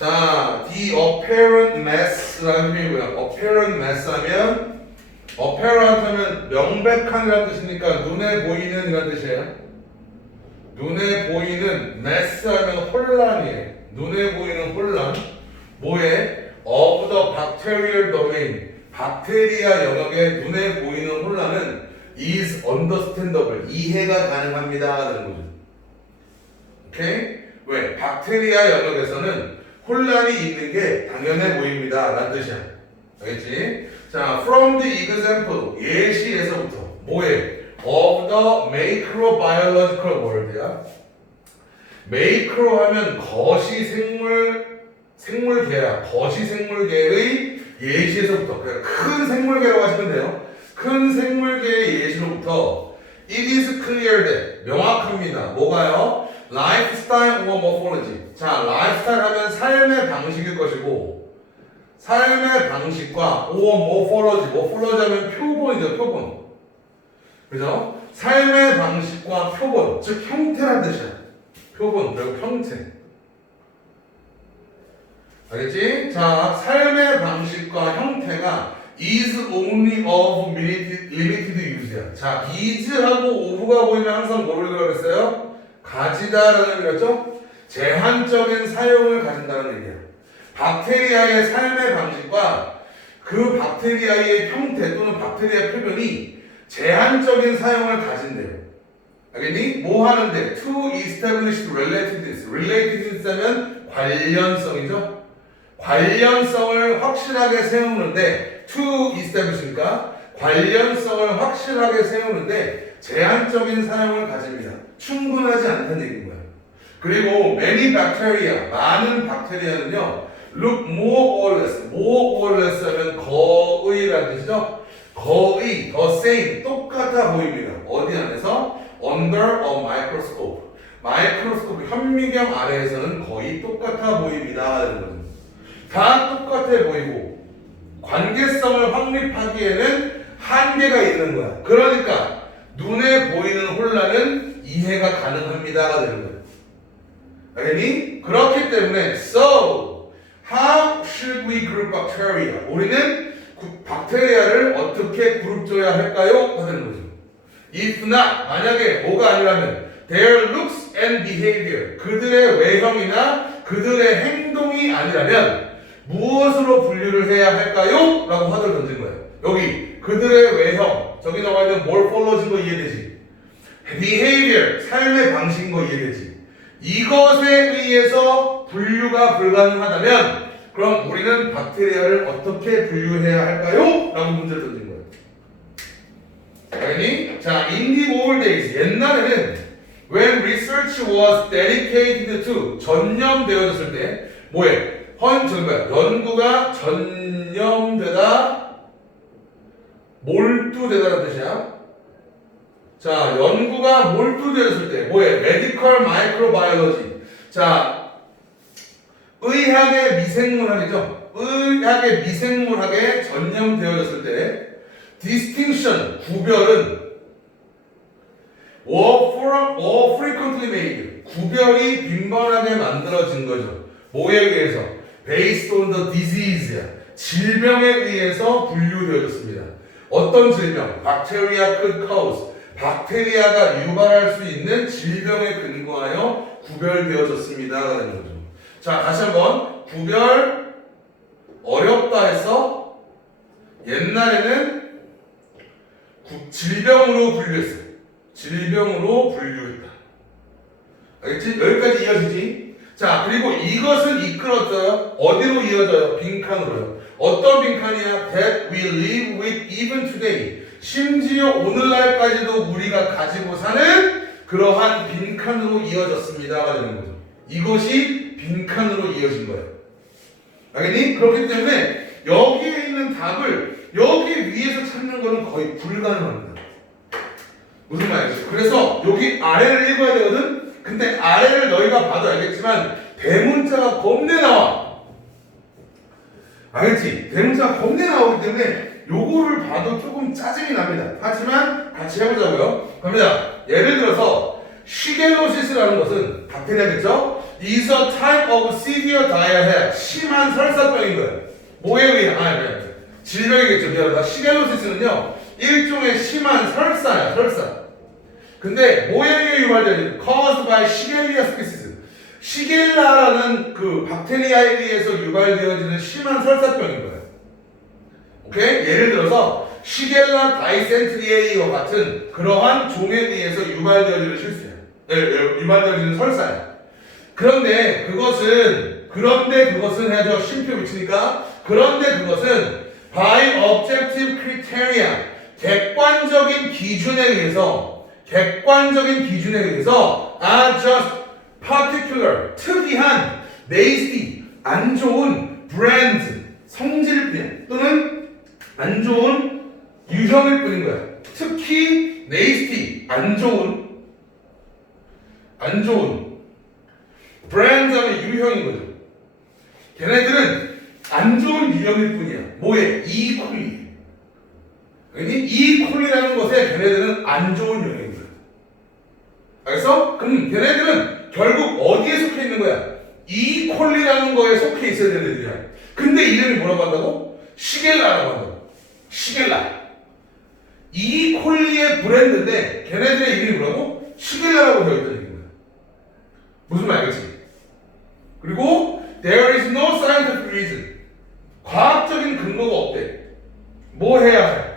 자, the apparent mass라는 표현이고요. apparent mass 하면 apparent 하면 명백한이라는 뜻이니까 눈에 보이는 이라는 뜻이에요. 눈에 보이는 mass 하면 혼란이에요. 눈에 보이는 혼란. 뭐에? of the bacterial domain. 박테리아 영역의 눈에 보이는 혼란은 is understandable. 이해가 가능합니다. 라는 거죠. 오케이? 왜? 박테리아 영역에서는 혼란이 있는 게 당연해 보입니다. 라는 뜻이야. 알겠지? 자, from the example. 예시에서부터. 뭐에? of the microbiological world야. maicro 하면 거시 생물계야. 거시 생물계의 예시에서부터. 그냥 큰 생물계라고 하시면 돼요. 큰 생물계의 예시로부터 it is clear that 명확합니다. 뭐가요? lifestyle or morphology. 자, lifestyle 하면 삶의 방식일 것이고 삶의 방식과 or morphology 하면 표본이죠. 표본. 그죠? 삶의 방식과 표본, 즉 형태란 뜻이야. 표본, 그리고 형태. 알겠지? 자, 삶의 방식과 형태가 is only of limited use야. 자, is하고 of가 보이면 항상 뭐를 그랬어요? 가지다라는 의미였죠? 제한적인 사용을 가진다는 얘기야. 박테리아의 삶의 방식과 그 박테리아의 형태 또는 박테리아 표본이 제한적인 사용을 가진대요. 알겠니? 뭐 하는데? To establish relativeness. relativeness 하면 관련성이죠? 관련성을 확실하게 세우는데 to establish니까 관련성을 확실하게 세우는데 제한적인 사용을 가집니다. 충분하지 않다는 얘기인 거야. 그리고 many bacteria, 많은 박테리아는요 look more or less 하면 거의라는 뜻이죠. 거의, the same, 똑같아 보입니다. 어디 안에서? under a microscope. 마이크로스코프 현미경 아래에서는 거의 똑같아 보입니다. 이런 거죠. 다 똑같아 보이고 관계성을 확립하기에는 한계가 있는 거야. 그러니까 눈에 보이는 혼란은 이해가 가능합니다가 되는 거야. 알겠니? 그렇기 때문에 so how should we group bacteria? 우리는 박테리아를 어떻게 그룹줘야 할까요? 하는 거죠. If not, 만약에 뭐가 아니라면 their looks and behavior, 그들의 외형이나 그들의 행동이 아니라면 무엇으로 분류를 해야 할까요? 라고 화두를 던진 거예요. 여기 그들의 외형, 저기 나와 있는 morphology인 거 이해되지? behavior, 삶의 방식인 거 이해되지? 이것에 의해서 분류가 불가능하다면 그럼 우리는 박테리아를 어떻게 분류해야 할까요? 라고 문제를 던진 거예요. 알겠니? 자, in the old days, 옛날에는 when research was dedicated to, 전념되어졌을 때 뭐에? 연구가 전념되다, 몰두되다라는 뜻이야. 자, 연구가 몰두되었을 때 뭐에? medical microbiology. 자, 의학의 미생물학이죠. 의학의 미생물학에 전념되어졌을 때 distinction, 구별은 or frequently made, 구별이 빈번하게 만들어진 거죠. 뭐에 의해서? Based on the disease야. 질병에 의해서 분류되어졌습니다. 어떤 질병? Bacteria could cause. 박테리아가 유발할 수 있는 질병에 근거하여 구별되어졌습니다. 라는 거죠. 자, 다시 한번. 구별 어렵다 해서 옛날에는 질병으로 분류했어요. 질병으로 분류했다. 알겠지? 여기까지 이어지지? 자, 그리고 이것은 이끌어져요. 어디로 이어져요? 빈칸으로요. 어떤 빈칸이야? That we live with even today. 심지어 오늘날까지도 우리가 가지고 사는 그러한 빈칸으로 이어졌습니다가 되는 거죠. 이것이 빈칸으로 이어진 거예요. 알겠니? 그렇기 때문에 여기에 있는 답을 여기 위에서 찾는 거는 거의 불가능합니다. 무슨 말이지? 그래서 여기 아래를 읽어야 되거든? 근데 아래를 너희가 봐도 알겠지만 대문자가 겁내 나와. 알겠지? 대문자가 겁내 나오기 때문에 요거를 봐도 조금 짜증이 납니다. 하지만 같이 해보자고요. 갑니다. 예를 들어서 시겔로시스라는 것은 박테리아겠죠? is a type of severe diarrhea. 뭐야? 심한 설사병인 거야. 뭐에 의한? 질병이겠죠. 미안하다. 시겔로시스는요 일종의 심한 설사야. 설사. 근데 뭐에 의해 유발되는? caused by Shigella species. 시겔라라는 그 박테리아에 의해서 유발되어지는 심한 설사병인 거예요. 오케이? 예를 들어서 시겔라 다이센트리에이와 같은 그러한 종에 의해서 유발되어지는 실수야. 유발되어지는 설사야. 그런데 그것은 해야죠. 쉼표 미치니까. 그런데 그것은 by objective criteria 객관적인 기준에 의해서 are just particular 특이한 nasty 안 좋은 brand 성질뿐 또는 안 좋은 유형일 뿐인 거야. 특히 nasty 안 좋은 브랜드는 유형인 거죠. 걔네들은 안 좋은 유형일 뿐이야. 뭐에? 이콜리. 이콜리라는 것에 걔네들은 안 좋은 유형인 거야. 알겠어? 그럼 걔네들은 결국 어디에 속해 있는 거야? 이콜리라는 거에 속해 있어야 되는 애들이야. 근데 이름이 뭐라고 한다고? 시겔라라고 한다고. 시겔라. 이콜리의 브랜드인데 걔네들의 이름이 뭐라고? 시겔라라고 되어 있다는 얘기인 거야. 무슨 말 알겠지? 그리고 there is no scientific reason. 과학적인 근거가 없대. 뭐 해야 해?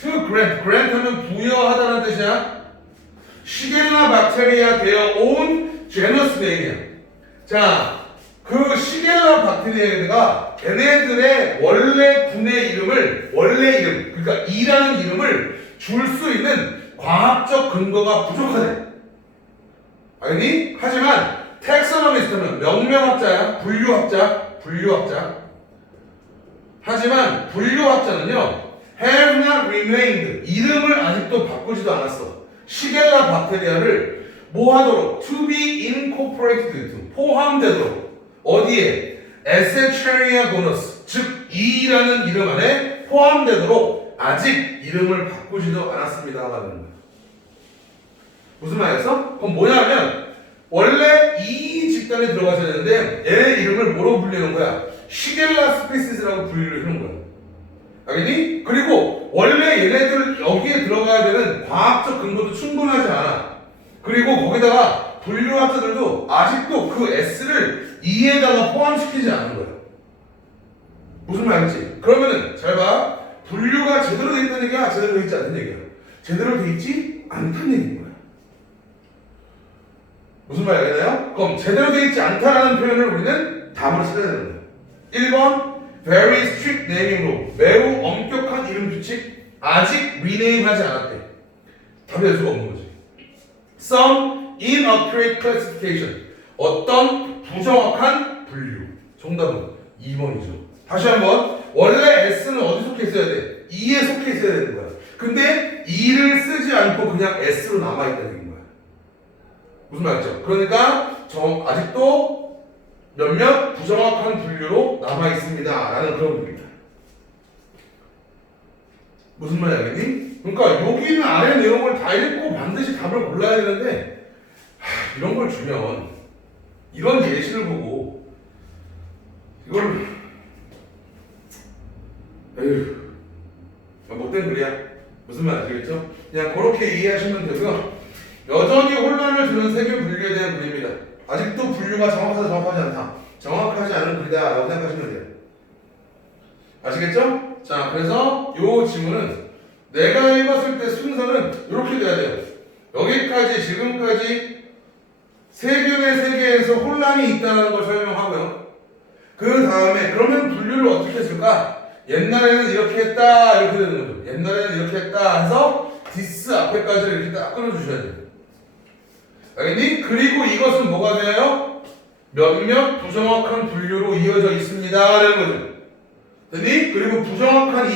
To grant. grant 하면 부여하다는 뜻이야. 시겔라 박테리아 their own genus name이야. 자, 그 시겔라 박테리아가 걔네들의 원래 군의 이름을 원래 이름, 그러니까 이라는 이름을 줄 수 있는 과학적 근거가 부족하대. 아니? 하지만 텍소노미스트는 명명학자야. 분류학자. 하지만 분류학자는요 have not remained 이름을 아직도 바꾸지도 않았어. 시겔라 박테리아를 뭐 하도록? to be incorporated to 포함되도록 어디에? 에세체리아 고너스 즉 이라는 이름 안에 포함되도록 아직 이름을 바꾸지도 않았습니다. 라는 거야. 무슨 말이었어? 그럼 뭐냐면 원래 이 집단에 들어가셔야 되는데 얘네 이름을 뭐로 불리는 거야? 시겔라 스피시스라고 분류를 해놓은 거야. 알겠니? 그리고 원래 얘네들 여기에 들어가야 되는 과학적 근거도 충분하지 않아. 그리고 거기다가 분류학자들도 아직도 그 S를 E에다가 포함시키지 않은 거야. 무슨 말인지? 그러면은 잘 봐. 분류가 제대로 돼 있다는 얘기야? 제대로 돼 있지 않는 얘기야? 제대로 돼 있지 않다는 얘기인 거야. 무슨 말 알겠나요? 그럼 제대로 돼 있지 않다라는 표현을 우리는 답으로 써야 되는 거야. 1번 very strict naming rule 매우 엄격한 이름 규칙 아직 리네임하지 않았대. 답이 될 수가 없는 거지. Some inaccurate classification 어떤 부정확한 분류. 정답은 2번이죠. 다시 한번 원래 S는 어디 속해 있어야 돼? E에 속해 있어야 되는 거야. 근데 E를 쓰지 않고 그냥 S로 남아있다는 얘기인 거야. 무슨 말이죠? 그러니까 아직도 몇몇 부정확한 분류로 남아있습니다 라는 그런 겁니다. 무슨 말이 알겠니? 그러니까 여기 있는 아래 내용을 다 읽고 반드시 답을 골라야 되는데 이런 걸 주면 이런 예시를 보고 이걸 에휴 못된 글이야. 무슨 말 아시겠죠? 그냥 그렇게 이해하시면 되고요. 여전히 혼란을 주는 세균 분류에 대한 글입니다. 아직도 분류가 정확하지 않다. 정확하지 않은 글이다 라고 생각하시면 돼요. 아시겠죠? 자, 그래서 이 지문은 내가 읽었을 때 순서는 이렇게 돼야 돼요. 여기까지 지금까지 세균의 세계에서 혼란이 있다는 걸 설명하고요. 그 다음에 그러면 분류를 어떻게 했을까? 옛날에는 이렇게 했다 이렇게 되는 거죠. 옛날에는 이렇게 했다 해서 디스 앞에까지 이렇게 딱 끊어주셔야 돼요. 알겠니? 그리고 이것은 뭐가 돼요? 몇몇 부정확한 분류로 이어져 있습니다 라는 거죠. 됐니? 그리고 부정확한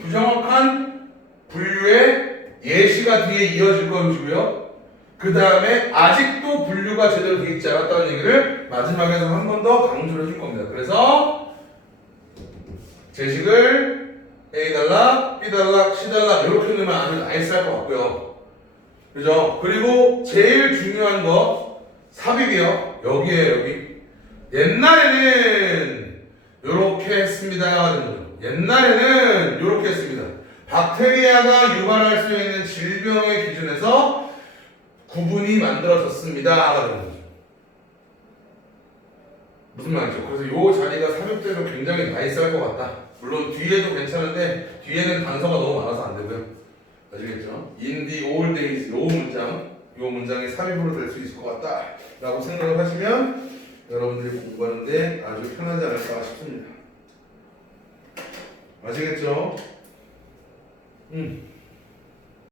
부정확한 분류의 예시가 뒤에 이어질 것이고요. 그 다음에 아직도 분류가 제대로 되어 있지 않았다는 얘기를 마지막에서 한 번 더 강조를 해줄 겁니다. 그래서 제식을 A 달락, B 달락, C 달락 이렇게 넣으면 아주 나이스할 것 같고요. 그죠? 그리고 제일 중요한 거 삽입이요. 여기에 여기. 옛날에는 요렇게 했습니다. 옛날에는 요렇게 했습니다. 박테리아가 유발할 수 있는 질병의 기준에서 구분이 만들어졌습니다. 무슨 말이죠? 그래서 요 자리가 삽입돼도 굉장히 나이스할 것 같다. 물론 뒤에도 괜찮은데 뒤에는 단서가 너무 많아서 안 되고요. 아시겠죠? In the old days 요 문장이 삽입으로 될 수 있을 것 같다 라고 생각을 하시면 여러분들이 공부하는데 아주 편하지 않을까 싶습니다. 아시겠죠?